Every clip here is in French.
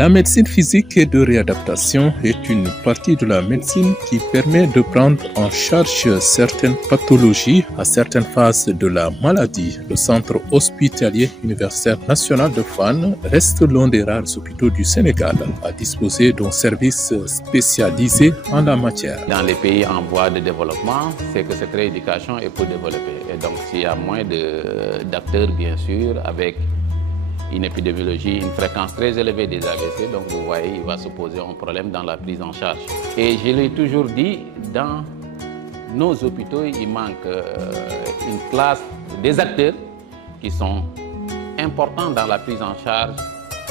La médecine physique et de réadaptation est une partie de la médecine qui permet de prendre en charge certaines pathologies à certaines phases de la maladie. Le Centre hospitalier universitaire national de Fann reste l'un des rares hôpitaux du Sénégal à disposer d'un service spécialisé en la matière. Dans les pays en voie de développement, c'est que cette rééducation est peu développée. Et donc, s'il y a moins d'acteurs, bien sûr, avec une épidémiologie, une fréquence très élevée des AVC, donc vous voyez, il va se poser un problème dans la prise en charge. Et je l'ai toujours dit, dans nos hôpitaux, il manque une classe des acteurs qui sont importants dans la prise en charge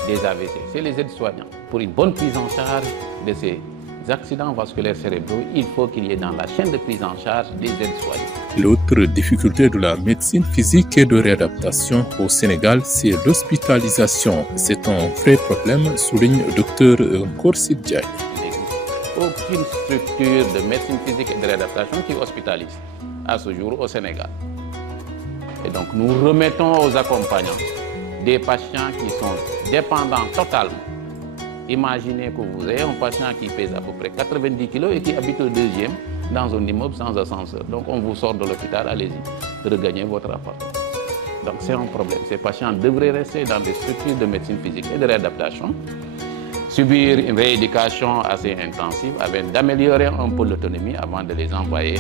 des AVC. C'est les aides-soignants. Pour une bonne prise en charge de ces accidents vasculaires cérébraux, il faut qu'il y ait dans la chaîne de prise en charge des aides-soignants. L'autre difficulté de la médecine physique et de réadaptation au Sénégal, c'est l'hospitalisation. C'est un vrai problème, souligne le Dr Nkorsi Diagne. Il n'existe aucune structure de médecine physique et de réadaptation qui hospitalise à ce jour au Sénégal. Et donc nous remettons aux accompagnants des patients qui sont dépendants totalement. Imaginez que vous avez un patient qui pèse à peu près 90 kg et qui habite au deuxième dans un immeuble sans ascenseur. Donc on vous sort de l'hôpital, allez-y, regagnez votre appart. Donc c'est un problème. Ces patients devraient rester dans des structures de médecine physique et de réadaptation, subir une rééducation assez intensive afin d'améliorer un peu l'autonomie avant de les envoyer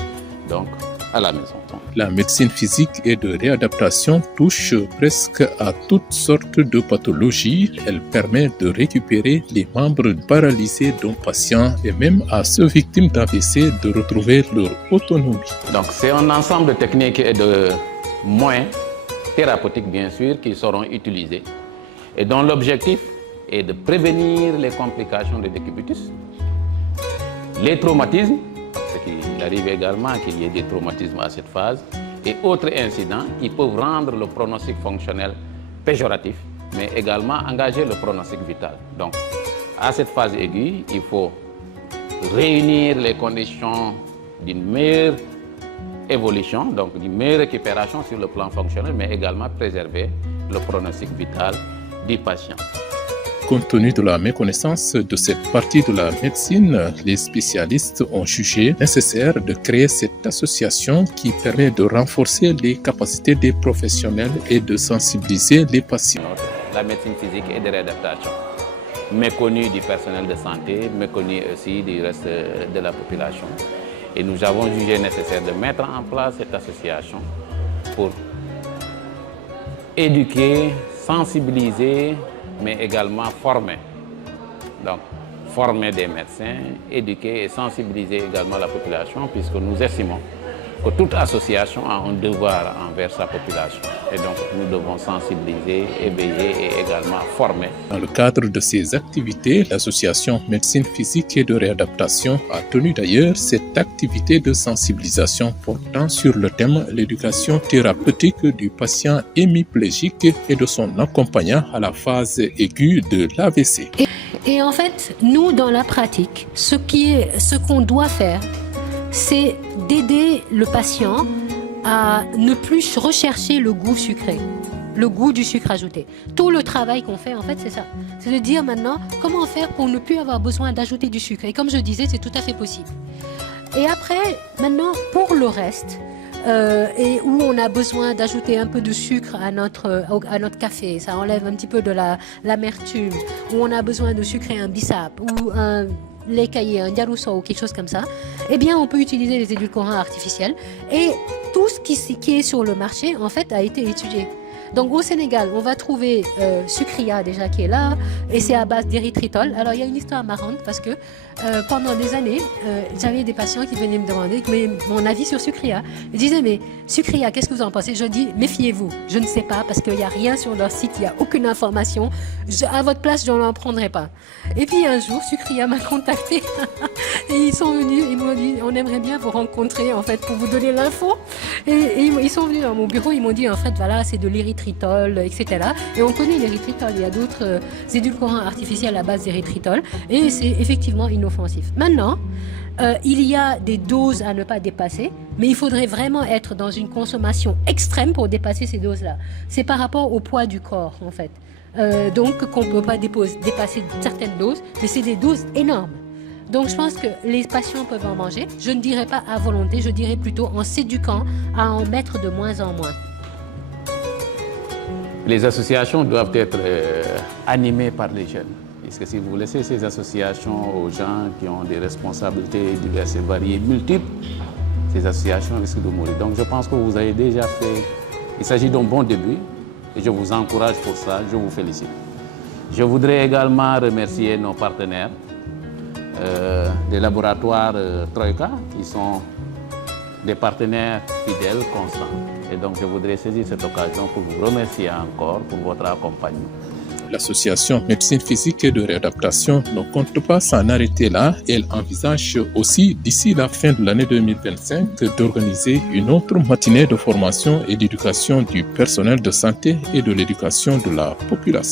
donc à la maison. La médecine physique et de réadaptation touche presque à toutes sortes de pathologies. Elle permet de récupérer les membres paralysés d'un patient et même à ceux victimes d'AVC de retrouver leur autonomie. Donc c'est un ensemble de techniques et de moyens thérapeutiques bien sûr qui seront utilisés et dont l'objectif est de prévenir les complications de décubitus, les traumatismes, parce qu'il arrive également qu'il y ait des traumatismes à cette phase, et autres incidents qui peuvent rendre le pronostic fonctionnel péjoratif, mais également engager le pronostic vital. Donc, à cette phase aiguë, il faut réunir les conditions d'une meilleure évolution, donc d'une meilleure récupération sur le plan fonctionnel, mais également préserver le pronostic vital du patient. Compte tenu de la méconnaissance de cette partie de la médecine, les spécialistes ont jugé nécessaire de créer cette association qui permet de renforcer les capacités des professionnels et de sensibiliser les patients. La médecine physique et de réadaptation, méconnue du personnel de santé, méconnue aussi du reste de la population. Et nous avons jugé nécessaire de mettre en place cette association pour éduquer, sensibiliser, mais également former. Donc, former des médecins, éduquer et sensibiliser également la population, puisque nous estimons que toute association a un devoir envers sa population. Et donc, nous devons sensibiliser, éveiller et également former. Dans le cadre de ces activités, l'association Médecine physique et de réadaptation a tenu d'ailleurs cette activité de sensibilisation portant sur le thème l'éducation thérapeutique du patient hémiplégique et de son accompagnant à la phase aiguë de l'AVC. Et en fait, nous, dans la pratique, ce qu'on doit faire, c'est d'aider le patient à ne plus rechercher le goût sucré, le goût du sucre ajouté. Tout le travail qu'on fait, en fait, c'est ça. C'est de dire maintenant comment faire pour ne plus avoir besoin d'ajouter du sucre. Et comme je disais, c'est tout à fait possible. Et après, maintenant, pour le reste, et où on a besoin d'ajouter un peu de sucre à notre café, ça enlève un petit peu de l'amertume, où on a besoin de sucrer un bissap ou un lait caillé, un diaroussa ou quelque chose comme ça, eh bien on peut utiliser les édulcorants artificiels et tout ce qui est sur le marché en fait a été étudié. Donc au Sénégal, on va trouver Sucria déjà qui est là et c'est à base d'érythritol. Alors il y a une histoire marrante parce que pendant des années, j'avais des patients qui venaient me demander mon avis sur Sucria. Ils disaient mais Sucria, qu'est-ce que vous en pensez? Je dis méfiez-vous, je ne sais pas parce qu'il n'y a rien sur leur site, il n'y a aucune information. À votre place, je n'en prendrai pas. Et puis un jour, Sucria m'a contacté et ils sont venus, ils m'ont dit on aimerait bien vous rencontrer en fait pour vous donner l'info. Et ils sont venus dans mon bureau, ils m'ont dit en fait voilà c'est de l'érythritol, etc. Et on connaît l'érythritol, il y a d'autres édulcorants artificiels à base d'érythritol et c'est effectivement inoffensif. Maintenant, il y a des doses à ne pas dépasser, mais il faudrait vraiment être dans une consommation extrême pour dépasser ces doses-là. C'est par rapport au poids du corps en fait. donc qu'on ne peut pas dépasser certaines doses, mais c'est des doses énormes. Donc je pense que les patients peuvent en manger, je ne dirais pas à volonté, je dirais plutôt en s'éduquant à en mettre de moins en moins. Les associations doivent être animées par les jeunes. Parce que si vous laissez ces associations aux gens qui ont des responsabilités diverses et variées, multiples, ces associations risquent de mourir. Donc je pense que vous avez déjà fait, il s'agit d'un bon début et je vous encourage pour ça, je vous félicite. Je voudrais également remercier nos partenaires des laboratoires Troïka qui sont des partenaires fidèles, constants. Et donc je voudrais saisir cette occasion pour vous remercier encore pour votre accompagnement. L'association Médecine Physique et de Réadaptation ne compte pas s'en arrêter là. Elle envisage aussi, d'ici la fin de l'année 2025, d'organiser une autre matinée de formation et d'éducation du personnel de santé et de l'éducation de la population.